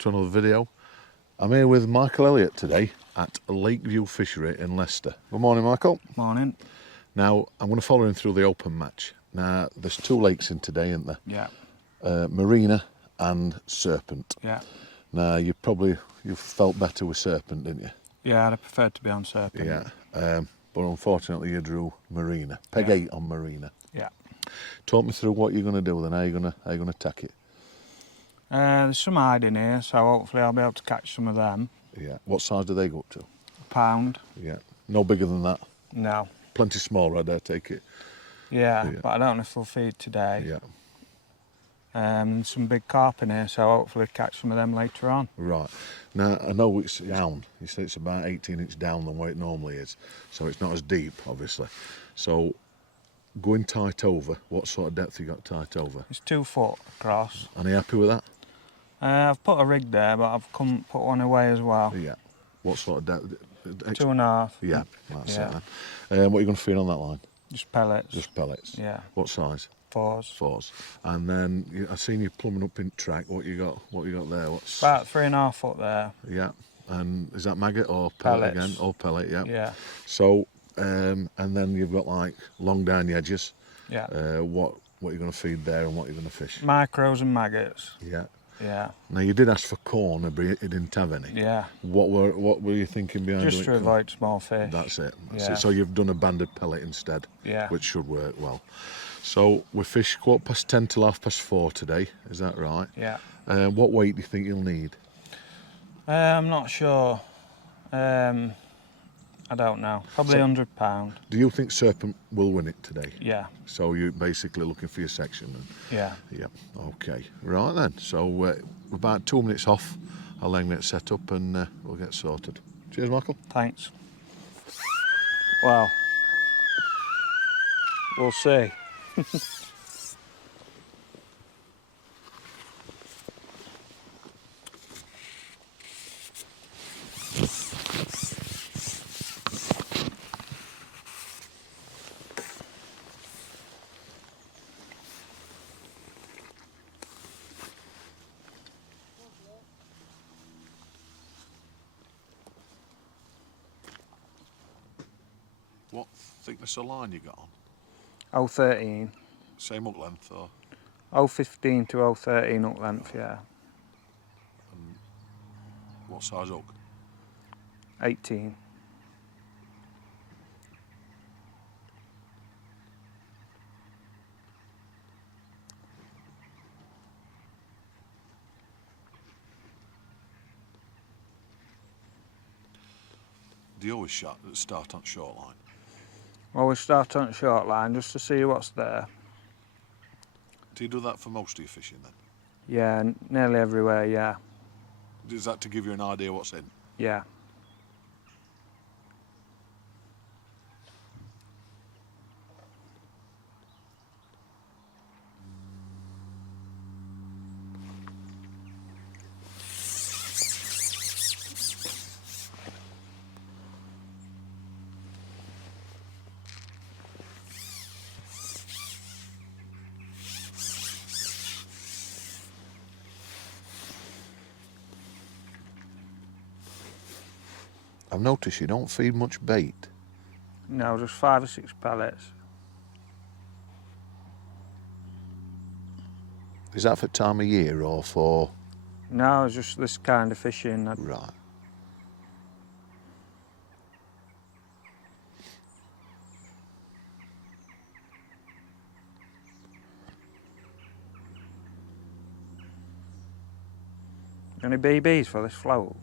to another video. I'm here with Michael Elliott today at Lake View Fishery in Leicester. Good morning, Michael. Morning. Now, I'm going to follow him through the open match. Now, there's two lakes in today, isn't there? Yeah. Marina and Serpent. Yeah. Now, you felt better with Serpent, didn't you? Yeah, I'd have preferred to be on Serpent. Yeah. But unfortunately, you drew Marina. Peg 8 on Marina. Yeah. Talk me through what you're going to do then. How you going to attack it? There's some hide in here, so hopefully I'll be able to catch some of them. Yeah. What size do they go up to? A pound. Yeah. No bigger than that? No. Plenty smaller, I dare take it. Yeah, but I don't know if they'll feed today. Yeah. Some big carp in here, so hopefully catch some of them later on. Right. Now, I know it's down. You said it's about 18 inches down than where it normally is, so it's not as deep, obviously. So, going tight over, what sort of depth you got tight over? It's 2 foot across. And are you happy with that? I've put a rig there, but I've put one away as well. Yeah. What sort of depth? 2.5. Yeah, that's Yeah. it then. What are you going to feed on that line? Just pellets. Just pellets? Yeah. What size? 4s. 4s. And then I've seen you plumbing up in track. What you got there? What's About 3.5 foot there. Yeah. And is that maggot or pellet Pellets. again? Or pellet, yeah. Yeah. So, and then you've got like long down the edges. Yeah. What you're going to feed there and what you're going to fish? Micros and maggots. Yeah. Yeah. Now you did ask for corn, but you didn't have any. Yeah. What were you thinking behind Just doing to corn? avoid small fish. That's it. Yeah. So you've done a banded pellet instead. Yeah. Which should work well. So we fish 10:15 till 4:30 today. Is that right? Yeah. What weight do you think you'll need? I'm not sure. I don't know. Probably £100. Do you think Serpent will win it today? Yeah. So you're basically looking for your section? Yeah. Yeah. Okay. Right then. So we're about 2 minutes off. I'll then get set up and we'll get sorted. Cheers, Michael. Thanks. Well, we'll see. What thickness of line you got on? 013. Same hook length or? 015 to 013 up length, yeah. What size hook? 18. Do you always start on short line? Always start on a short line just to see what's there. Do you do that for most of your fishing then? Yeah, nearly everywhere, yeah. Is that to give you an idea what's in? Yeah. I've noticed you don't feed much bait. No, just 5 or 6 pellets. Is that for time of year or for? No, it's just this kind of fishing. Right. Any BBs for this float?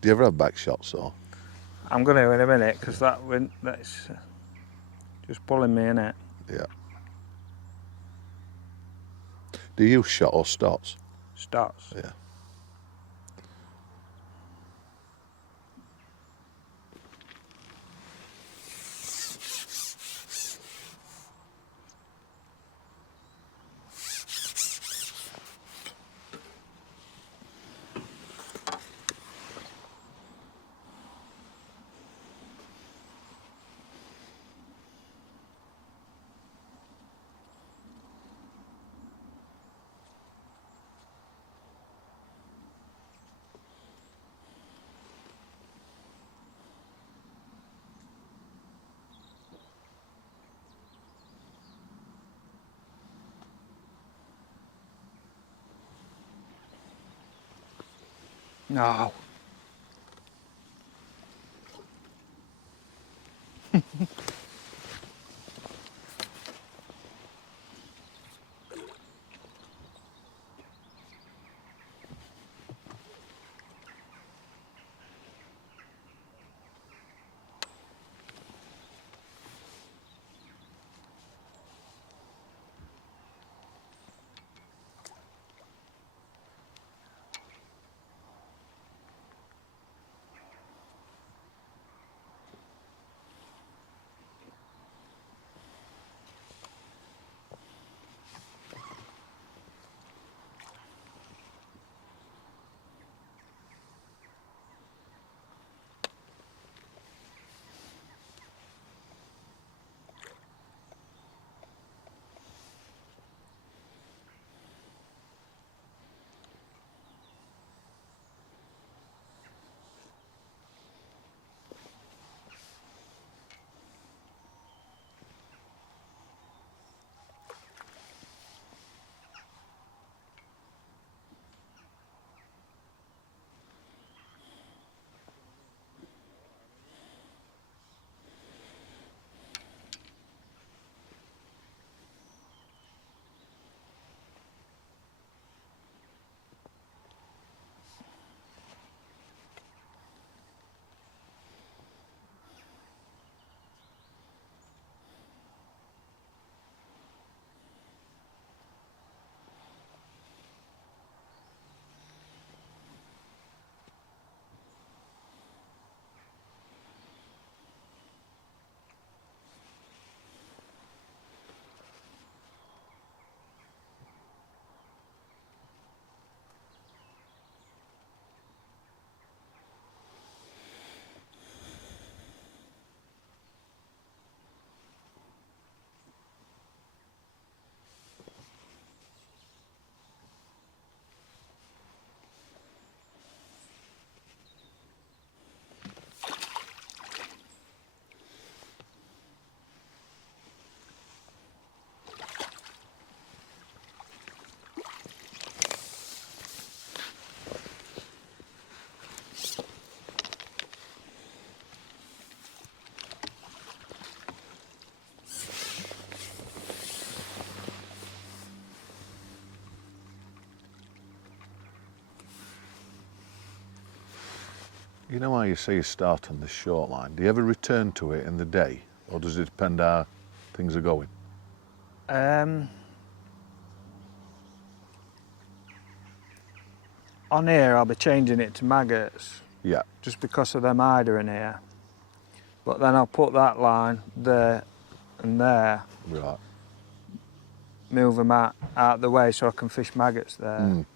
Do you ever have back shots or? I'm going to in a minute because that's just pulling me in it. Yeah. Do you use shot or stots? Stots. Yeah. No. You know how you say you start on this short line? Do you ever return to it in the day, or does it depend how things are going? On here I'll be changing it to maggots Yeah. just because of them eider in here. But then I'll put that line there and there, Right. move them out the way so I can fish maggots there. Mm.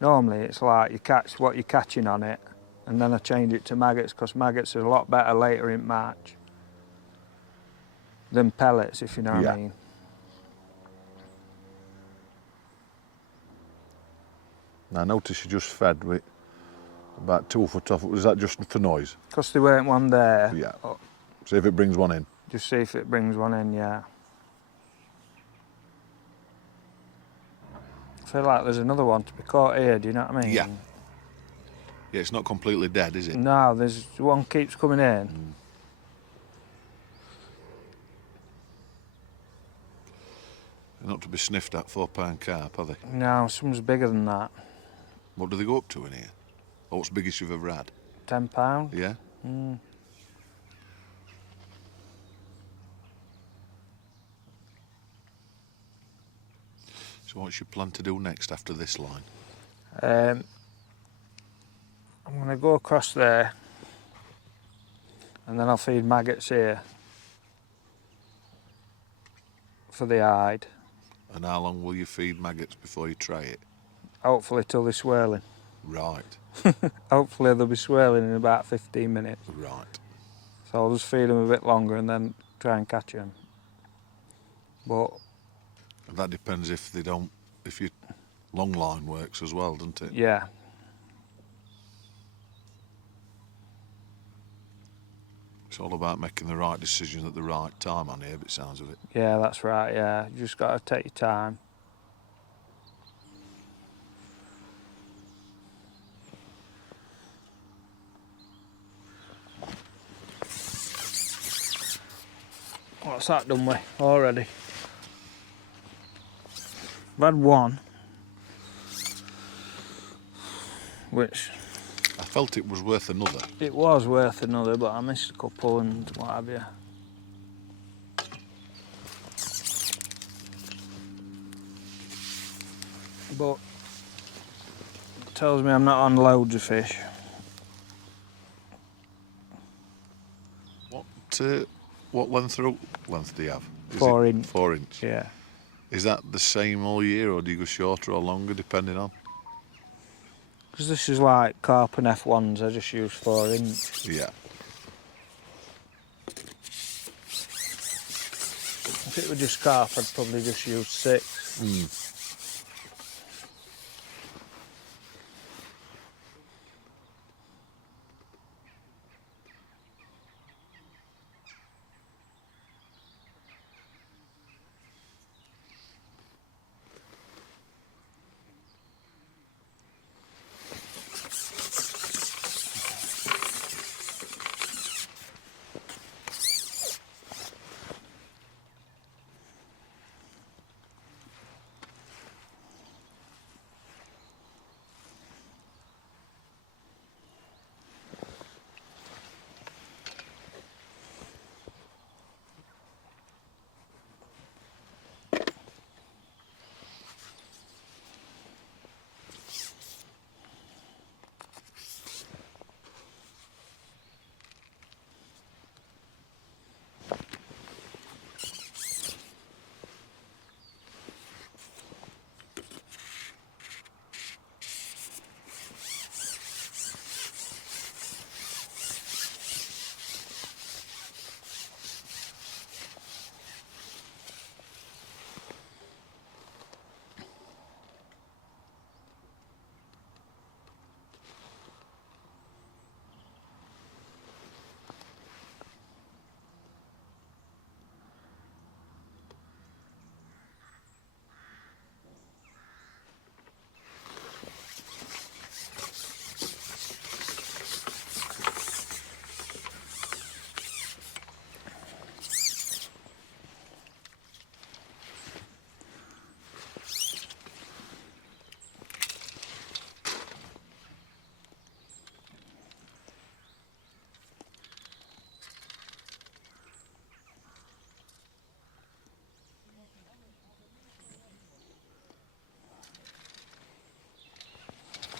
Normally it's like you catch what you're catching on it and then I change it to maggots because maggots are a lot better later in March than pellets, if you know what Yeah. I mean. I noticed you just fed with about 2 foot off. Was that just for noise? Because there weren't one there. Yeah. See if it brings one in. Just see if it brings one in, yeah. I feel like there's another one to be caught here, do you know what I mean? Yeah. Yeah, it's not completely dead, is it? No, there's one keeps coming in. They're not to be sniffed at, £4 carp, are they? No, some's bigger than that. What do they go up to in here? Oh, what's the biggest you've ever had? £10. Yeah? Mm. So what's your plan to do next after this line? I'm going to go across there and then I'll feed maggots here for the hide. And how long will you feed maggots before you try it? Hopefully till they're swirling. Right. Hopefully they'll be swirling in about 15 minutes. Right. So I'll just feed them a bit longer and then try and catch them. But And that depends if they don't, if your long line works as well, doesn't it? yeah, It's all about making the right decision at the right time on here, but it sounds of it. yeah, that's right, yeah. You just got to take your time. What's that done with already? I've had one, which I felt it was worth another. it was worth another, but I missed a couple and what have you. But it tells me I'm not on loads of fish. What length do you have? Is 4 it inch. 4 inch. Yeah. Is that the same all year, or do you go shorter or longer depending on? Because this is like carp and F1s, I just use 4 inch. Yeah. If it were just carp, I'd probably just use 6.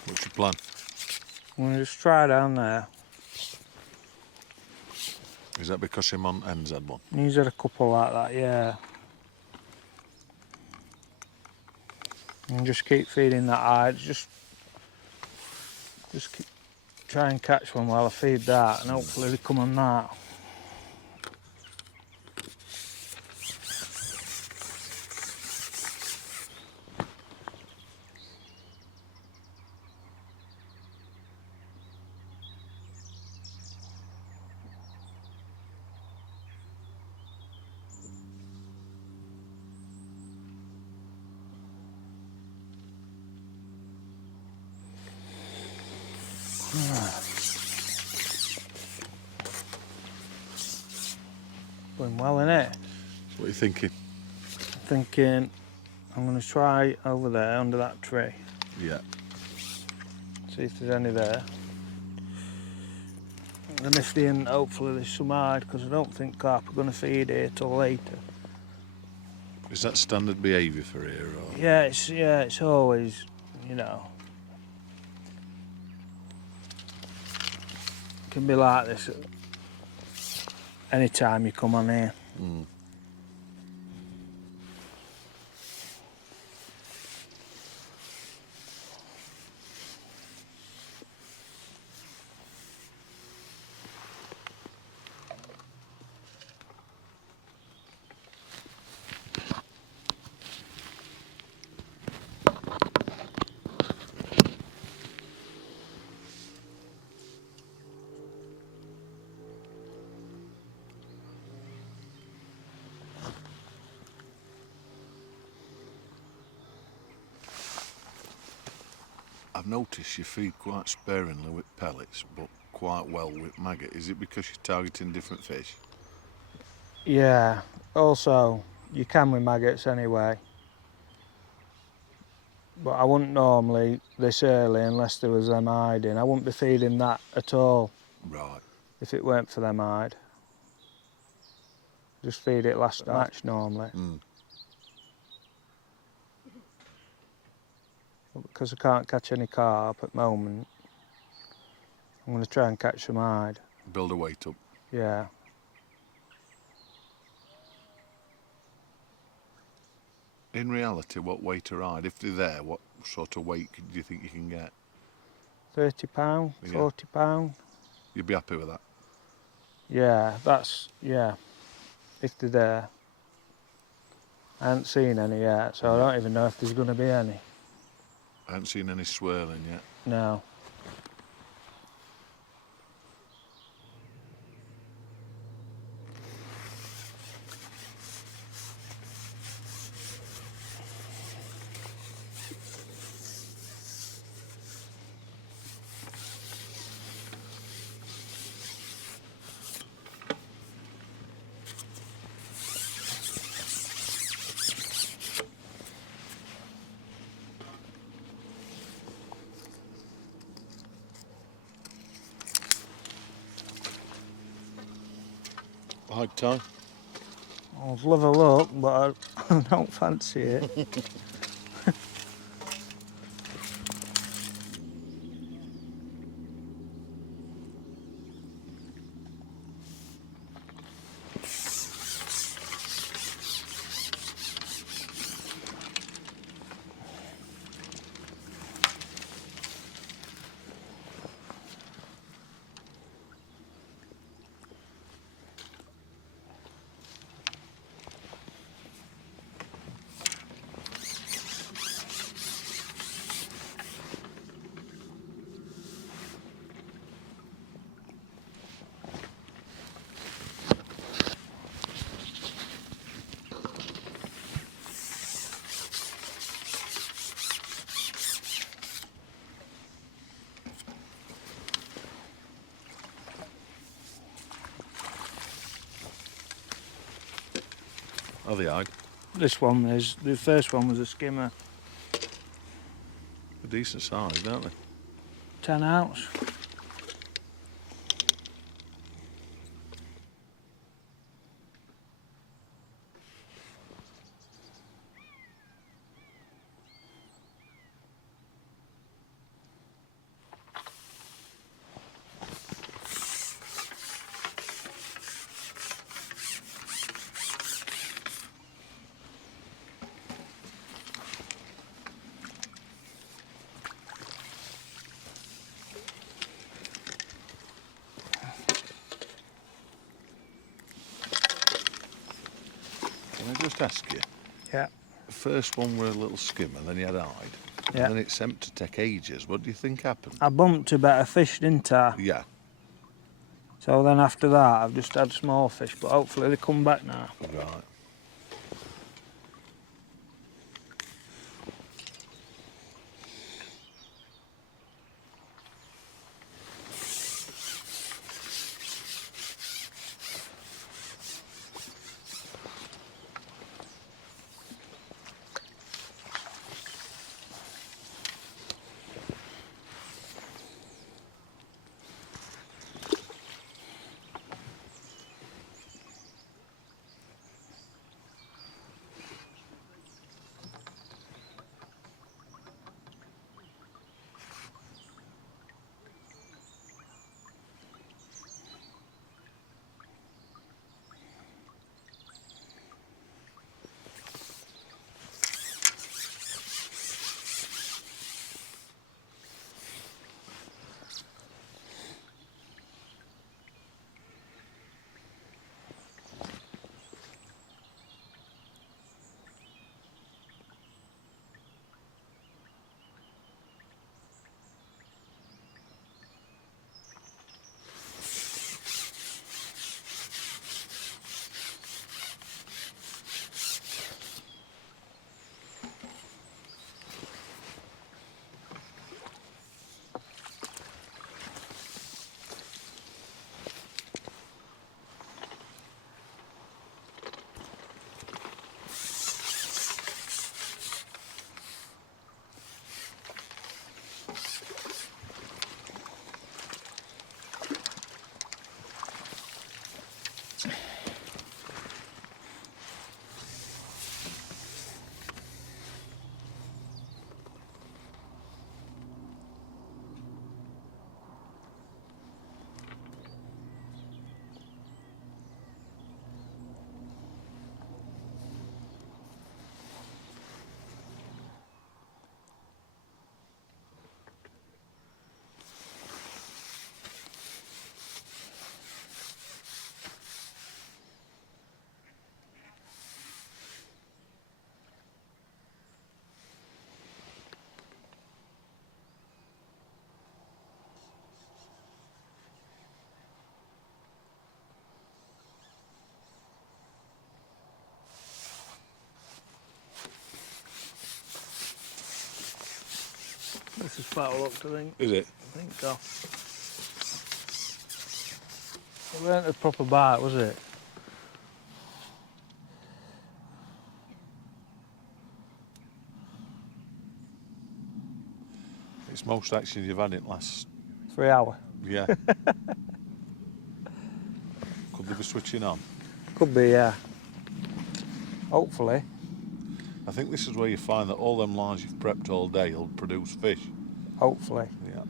What's your plan? I'm going to just try down there. Is that because him on ends had one? He's had a couple like that, yeah. And just keep feeding that eye. Just keep, try and catch one while I feed that, and hopefully they come on that. Going well, innit? What are you thinking? Thinking I'm going to try over there under that tree. Yeah. See if there's any there. And if they ain't, hopefully there's some hide, because I don't think carp are going to feed here till later. Is that standard behaviour for here, or? Yeah, it's always, you know. It can be like this any time you come on here. I've noticed you feed quite sparingly with pellets, but quite well with maggot. Is it because you're targeting different fish? Yeah, Also, you can with maggots anyway. But I wouldn't normally, this early, unless there was them hiding. I wouldn't be feeding that at all Right. if it weren't for them hide. Just feed it last match normally. But because I can't catch any carp at the moment, I'm going to try and catch some hide. Build a weight up. Yeah. In reality, what weight are hide? If they're there, what sort of weight do you think you can get? £30, Yeah. £40. You'd be happy with that? Yeah, yeah, if they're there. I haven't seen any yet, so I don't even know if there's going to be any. I haven't seen any swirling yet. No. Hide tie? I'd love a look, but I don't fancy it. Are they hide? This one is, the first one was a skimmer. A decent size, aren't they? 10 ounce. Can I just ask you? Yeah. The first one were a little skimmer, then you had hide. Yeah. And then it seemed to take ages. What do you think happened? I bumped a better fish, didn't I? Yeah. So then after that, I've just had small fish, but hopefully they come back now. Right. This is fat looked, I think. Is it? I think so. It weren't a proper bite, was it? It's most action you've had in last. 3 hours. Yeah. Could they be switching on? Could be, yeah. Hopefully. I think this is where you find that all them lines you've prepped all day will produce fish. Hopefully. Yeah.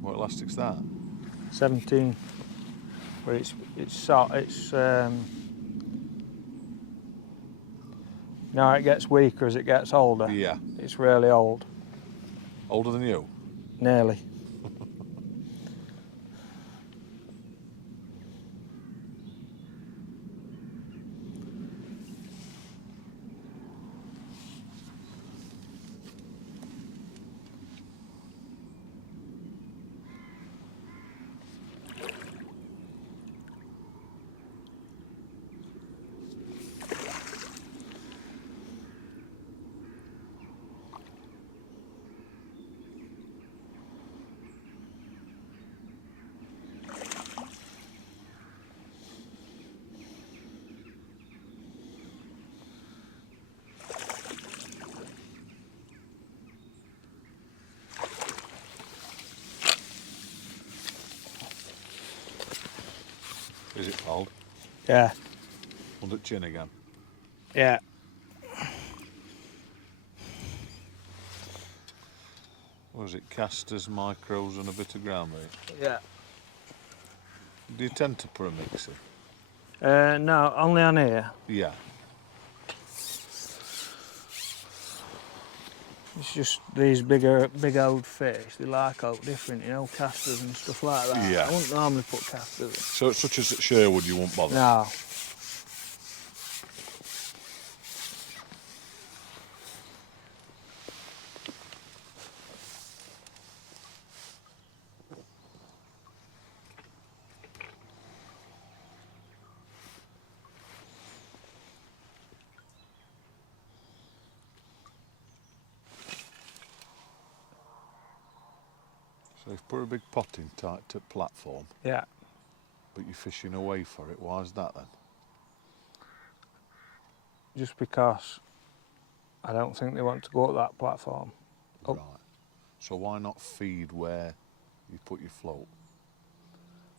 What elastic's that? 17. But it's now it gets weaker as it gets older. Yeah. It's really old. Older than you? Nearly. Is it cold? Yeah. Under chin again? Yeah. Was it casters, micros and a bit of ground meat? Yeah. Do you tend to put a mix in? No, only on here. Yeah. It's just these big old fish. They like out different, you know, casters and stuff like that. Yeah. I wouldn't normally put casters in. So such as at Sherwood you won't bother? No. So you've put a big pot in tight to platform, Yeah. but you're fishing away for it. Why is that then? Just because I don't think they want to go up that platform. Oh. Right. So why not feed where you put your float?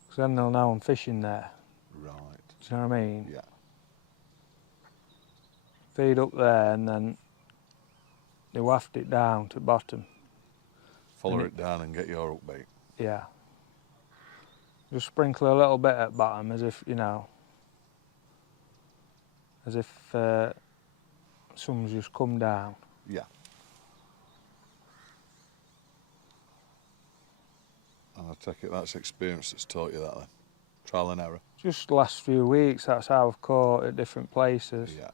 Because then they'll know I'm fishing there. Right. Do you know what I mean? Yeah. Feed up there and then they waft it down to the bottom. Follow it down and get your hook bait. Yeah. Just sprinkle a little bit at bottom as if, you know, as if someone's just come down. Yeah. And I take it that's experience that's taught you that then? Trial and error? Just the last few weeks, that's how I've caught at different places. Yeah.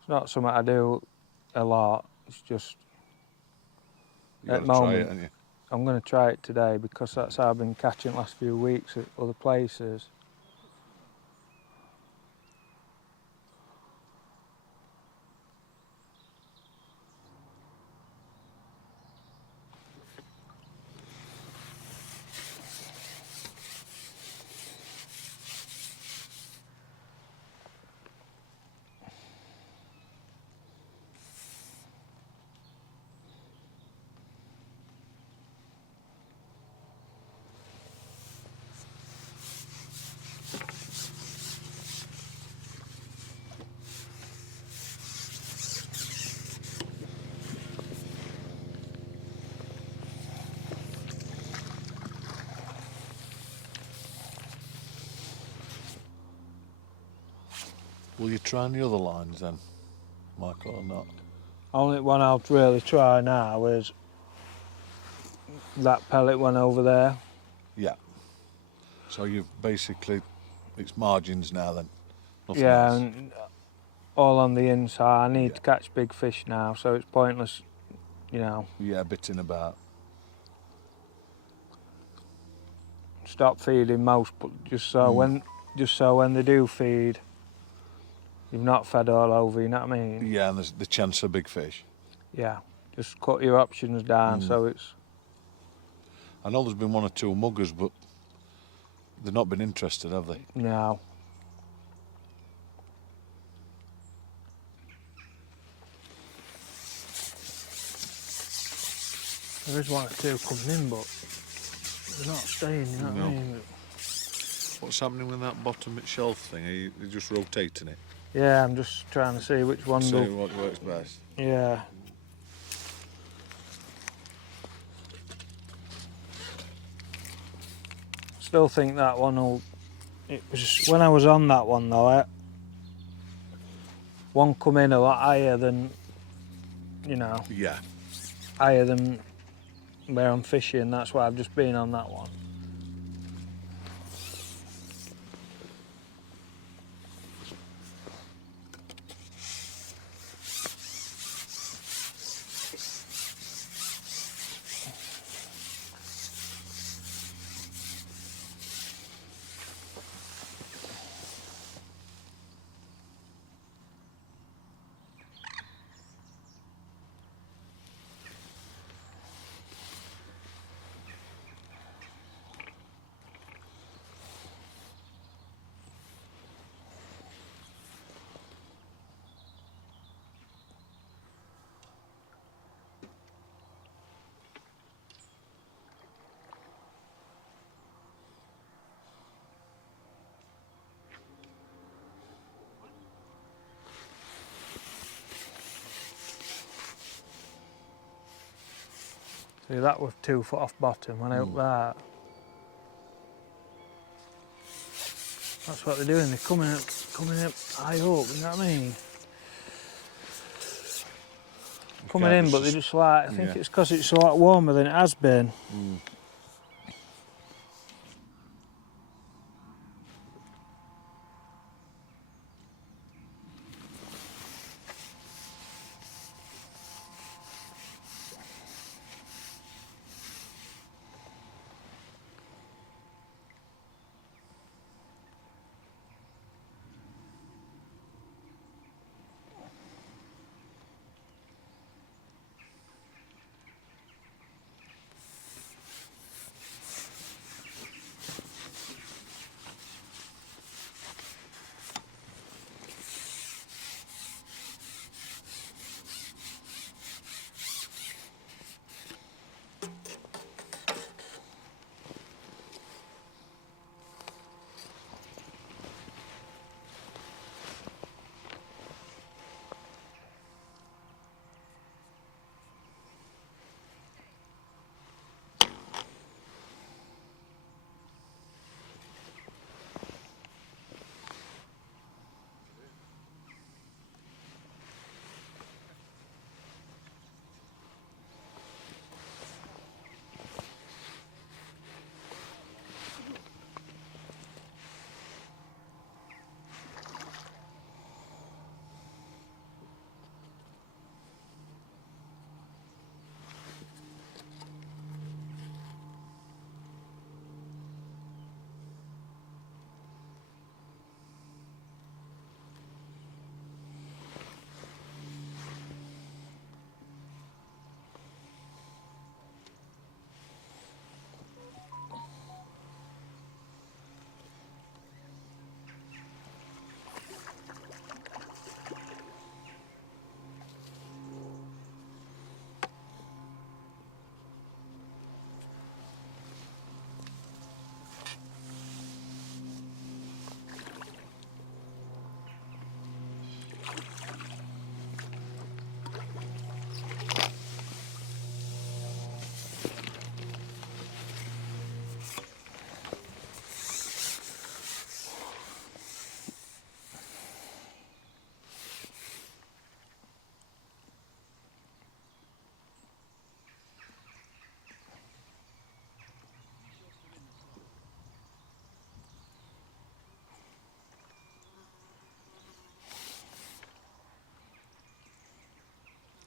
It's not something I do a lot, it's just You at got to try moment. it, haven't you? I'm going to try it today because that's how I've been catching the last few weeks at other places. Will you try any other lines then, Michael, or not? Only one I'll really try now is that pellet one over there. Yeah. So you've basically, it's margins now then? Nothing Yeah, else? and all on the inside. I need Yeah. to catch big fish now, so it's pointless, you know. Yeah, bitting about. Stop feeding most, but just so when they do feed, you've not fed all over, you know what I mean? Yeah, and there's the chance of big fish. Yeah, just cut your options down so it's... I know there's been one or two muggers, but they've not been interested, have they? No. There is one or two coming in, but they're not staying, you know what I mean? What's happening with that bottom shelf thing? Are you just rotating it? Yeah, I'm just trying to see which one See will... what works best. Yeah. Still think that one will... It was when I was on that one though, one come in a lot higher than, you know, Yeah. higher than where I'm fishing. That's why I've just been on that one. See, that was 2 foot off bottom when I hooked that. That's what they're doing, they're coming up high up, you know what I mean? Coming in, but they're just like, I think it's because it's a lot warmer than it has been.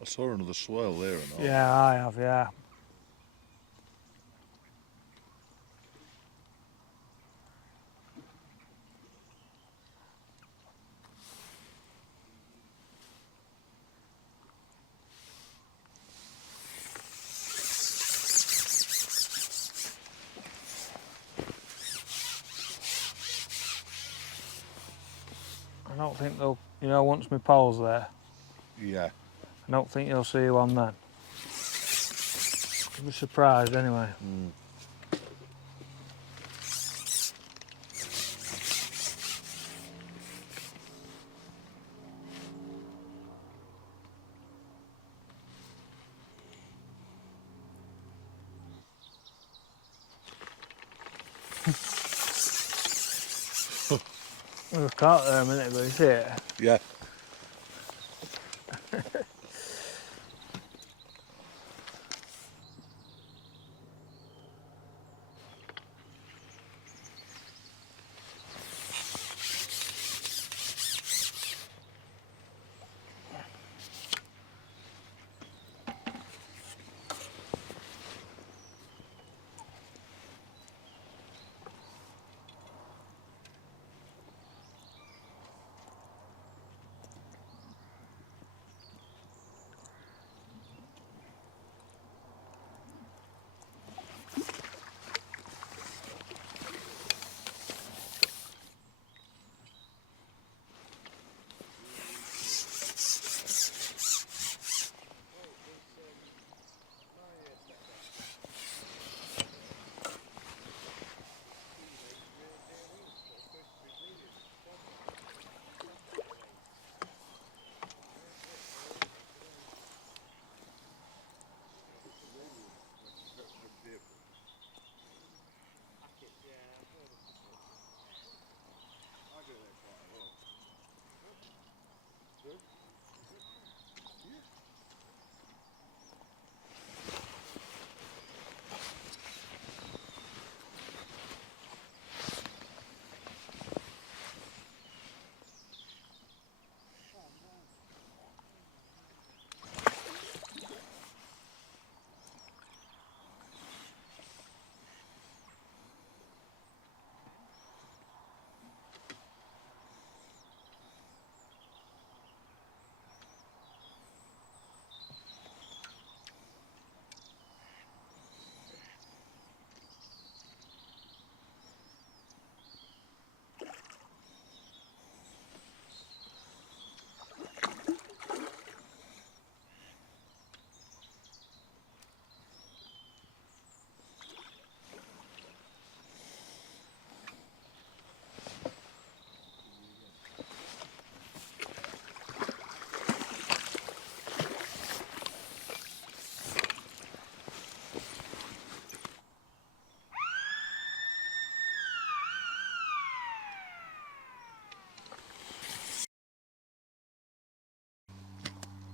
I saw another swell there and all. Yeah, I have, yeah. I don't think they'll, you know, once my pole's there, Yeah. I don't think you'll see one then. I'll be surprised anyway. We were caught there a minute ago, you see it? Yeah.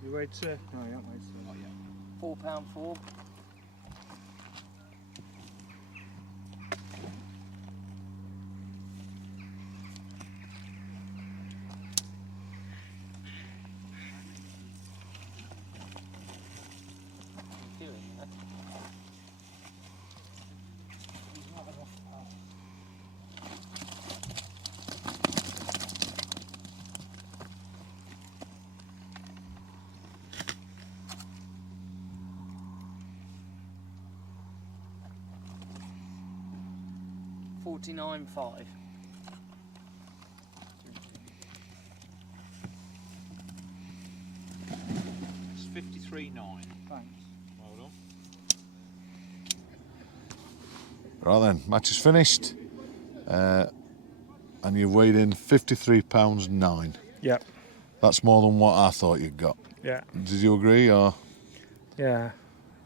You weighed sir? No, you haven't weighed sir. Oh yeah. £4.4. £49.5. It's 53.9. Thanks. Well done. Right then, match is finished. And you've weighed in £53.9. Yep. That's more than what I thought you'd got. Yeah. Did you agree or? Yeah.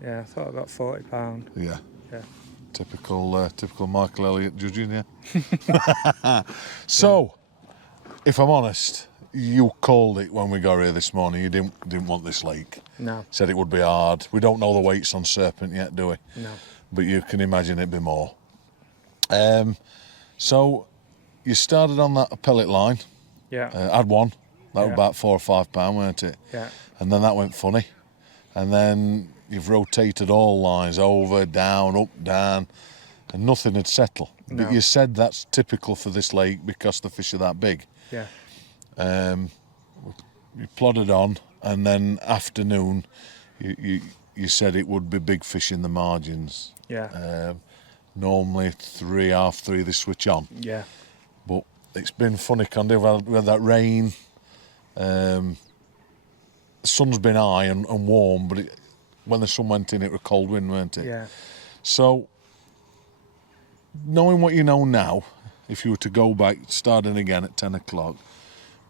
Yeah, I thought I got £40. Yeah. Yeah. Typical Michael Elliott judging, yeah. So, if I'm honest, you called it when we got here this morning. You didn't want this lake. No. Said it would be hard. We don't know the weights on Serpent yet, do we? No. But you can imagine it'd be more. So you started on that pellet line. Yeah. Had one. That was Yeah. about £4 or £5, weren't it? Yeah. And then that went funny. And then you've rotated all lines over, down, up, down, and nothing had settled. No. But you said that's typical for this lake because the fish are that big. Yeah. You plodded on, and then afternoon, you said it would be big fish in the margins. Yeah. Normally 3, half 3 they switch on, Yeah. but it's been funny, Candy. We had that rain. The sun's been high and warm, but when the sun went in, it was cold wind, weren't it? Yeah. So, knowing what you know now, if you were to go back, starting again at 10 o'clock,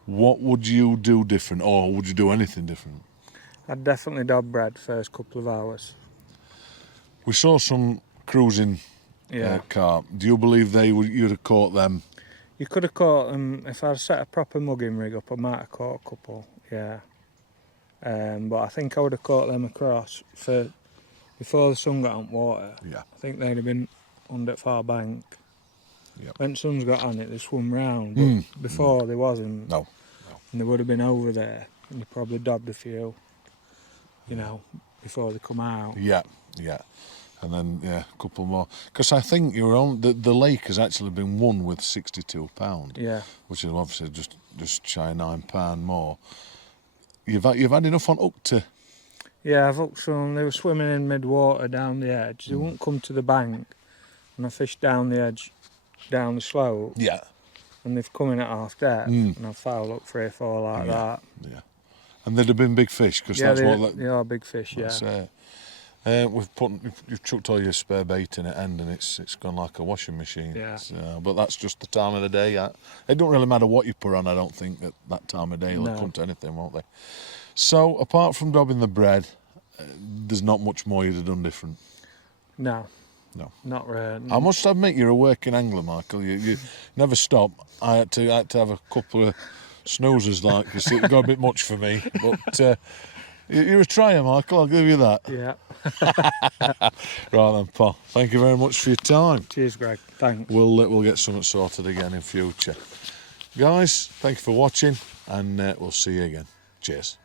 what would you do different, or would you do anything different? I'd definitely dab bread first couple of hours. We saw some cruising Yeah. carp. Do you believe you'd have caught them? You could have caught them, if I'd set a proper mugging rig up, I might have caught a couple, yeah. But I think I would have caught them across before the sun got on water. Yeah. I think they'd have been under at far bank. Yep. When the sun's got on it, they swum round, but before there wasn't. No. And they would have been over there, and they probably dabbed a few, you know, before they come out. Yeah. And then, a couple more. Because I think the lake has actually been won with £62, Yeah. which is obviously just shy of £9 more. You've had enough on up to... Yeah, I've hooked some. They were swimming in mid-water down the edge. They wouldn't come to the bank, and I fished down the edge, down the slope, Yeah. and they've come in at half depth, and I've fouled up 3 or 4 like that. Yeah. And they'd have been big fish, because Yeah, that's they are big fish, that's yeah. you've chucked all your spare bait in at end, and it's gone like a washing machine. Yeah. So, but that's just the time of the day. It don't really matter what you put on. I don't think that time of day they'll No. come to anything, won't they? So apart from dabbing the bread, there's not much more you'd have done different. No. No. Not really. I must admit, you're a working angler, Michael. You never stop. I had to have a couple of snoozers, like you see. It got a bit much for me, but you're a tryer, Michael. I'll give you that. Yeah. Right then, Paul. Thank you very much for your time. Cheers, Greg. Thanks. We'll get something sorted again in future, guys. Thank you for watching, and we'll see you again. Cheers.